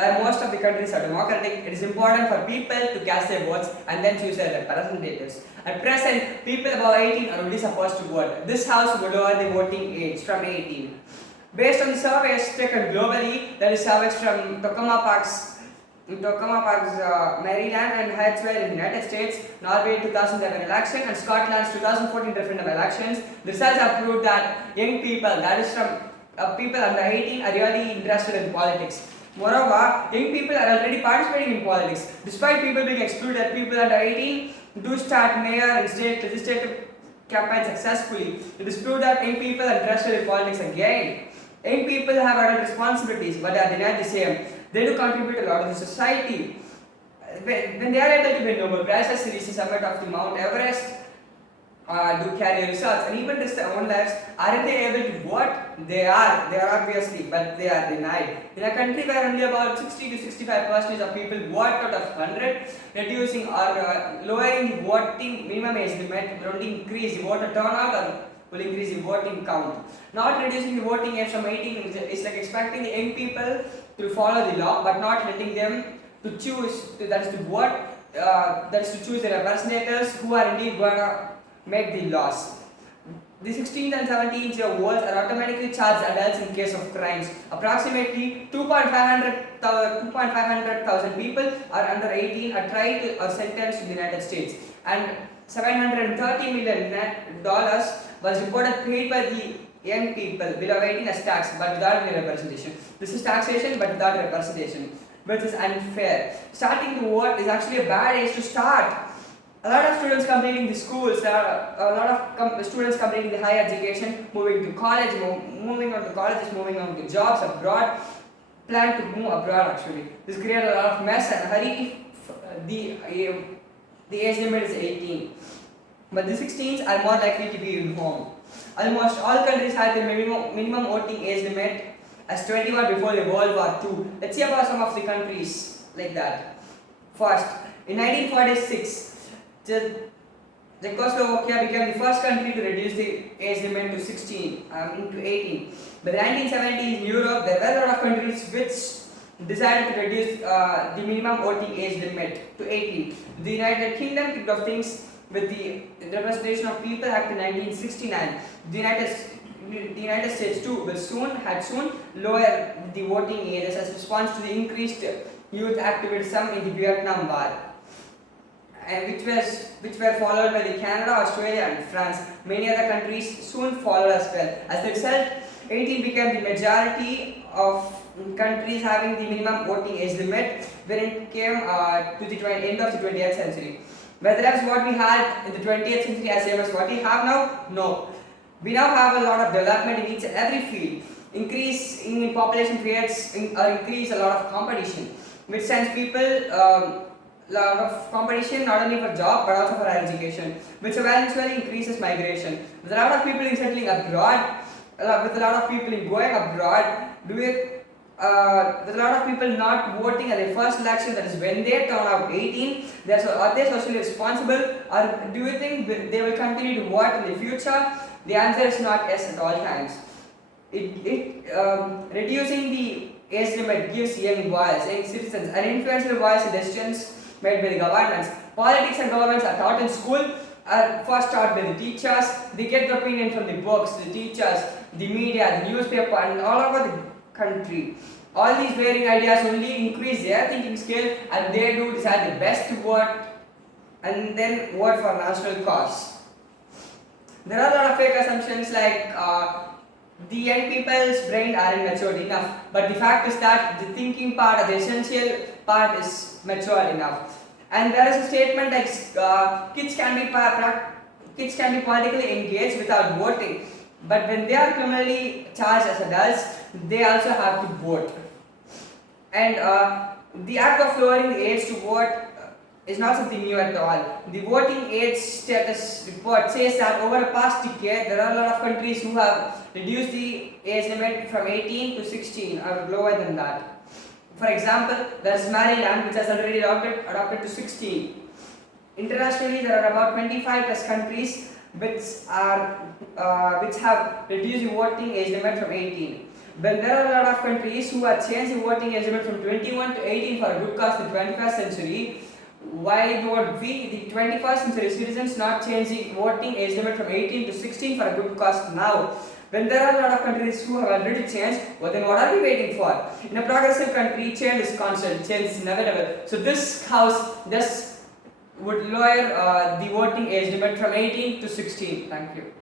where most of the countries are democratic, it is important for people to cast their votes and then choose their representatives. At present, people above 18 are only supposed to vote. This house will lower the voting age from 18. Based on the surveys taken globally, that is surveys from Tacoma Parks, Maryland and Hartsville in the United States, Norway 2011 election and Scotland's 2014 referendum elections, the results have proved that young people, that is from people under 18, are really interested in politics. Moreover, young people are already participating in politics. Despite people being excluded, people under 18 do start mayor and state legislative campaigns successfully. It is proved that young people are interested in politics again. Young people have adult responsibilities, but they are denied the same. They do contribute a lot to the society. When they are able to win Nobel Prizes, reach the summit of the Mount Everest, do carry results, and even risk their own lives, aren't they able to vote? They are obviously, but they are denied. In a country where only about 60 to 65% of people vote out of 100, reducing or lowering the voting minimum age limit will only increase the voter turnout or will increase the voting count. Not reducing the voting age from 18 is like expecting the young people to follow the law, but not letting them to choose, that is to vote, that is to choose the representatives who are indeed going to make the laws. The 16 and 17-year-olds are automatically charged adults in case of crimes. Approximately 2,500,000 people are under 18 are tried or sentenced in the United States, and $730 million was reported paid by the young people below 18 as tax, but without any representation. This is taxation but without representation, which is unfair. Starting to vote is actually a bad age to start. A lot of students completing the schools, there are a lot of students completing the higher education, moving to college, moving on to colleges, moving on to jobs abroad, plan to move abroad actually. This creates a lot of mess and hurry. The age limit is 18. But the 16s are more likely to be in home. Almost all countries had the minimum voting age limit as 21 before the World War II. Let's see about some of the countries like that. First, in 1946, Czechoslovakia became the first country to reduce the age limit to 16 to 18. By the 1970s in Europe, there were a lot of countries which decided to reduce the minimum voting age limit to 18. The United Kingdom kicked off things with the Representation of People Act in 1969. The United States too had soon lower the voting ages as a response to the increased youth activism in the Vietnam War, which were followed by the Canada, Australia and France. Many other countries soon followed as well. As a result, 18 became the majority of countries having the minimum voting age limit when it came to the end of the 20th century. Whether that's what we had in the 20th century as same as what we have now? No. We now have a lot of development in each and every field. Increase in population creates increase a lot of competition, which sends people lot of competition not only for job but also for higher education, which eventually increases migration. With a lot of people settling abroad, with a lot of people going abroad, with a lot of people not voting at their first election, that is when they turn out 18, are they socially responsible, or do you think they will continue to vote in the future? The answer is not yes at all times. Reducing the age limit gives young boys, young citizens, an influential voice in decisions made by the governments. Politics and governments are taught in school, are first taught by the teachers. They get the opinion from the books, the teachers, the media, the newspaper, and all over the country. All these varying ideas only increase their thinking skill, and they do decide the best to vote and then vote for national cause. There are a lot of fake assumptions like the young people's brain aren't matured enough, but the fact is that the thinking part, the essential part, is matured enough. And there is a statement like kids can be politically engaged without voting, but when they are criminally charged as adults, they also have to vote. And the act of lowering the age to vote is not something new at all. The voting age status report says that over the past decade, there are a lot of countries who have reduced the age limit from 18 to 16 or lower than that. For example, there is Maryland, which has already adopted to 16. Internationally, there are about 25 plus countries which have reduced the voting age limit from 18. when there are a lot of countries who are changing voting age limit from 21 to 18 for a good cause in the 21st century, why don't we, the 21st century citizens, not changing voting age limit from 18 to 16 for a good cause now? When there are a lot of countries who have already changed, well then what are we waiting for? In a progressive country, change is constant, change is inevitable. So this house, this would lower the voting age limit from 18 to 16. Thank you.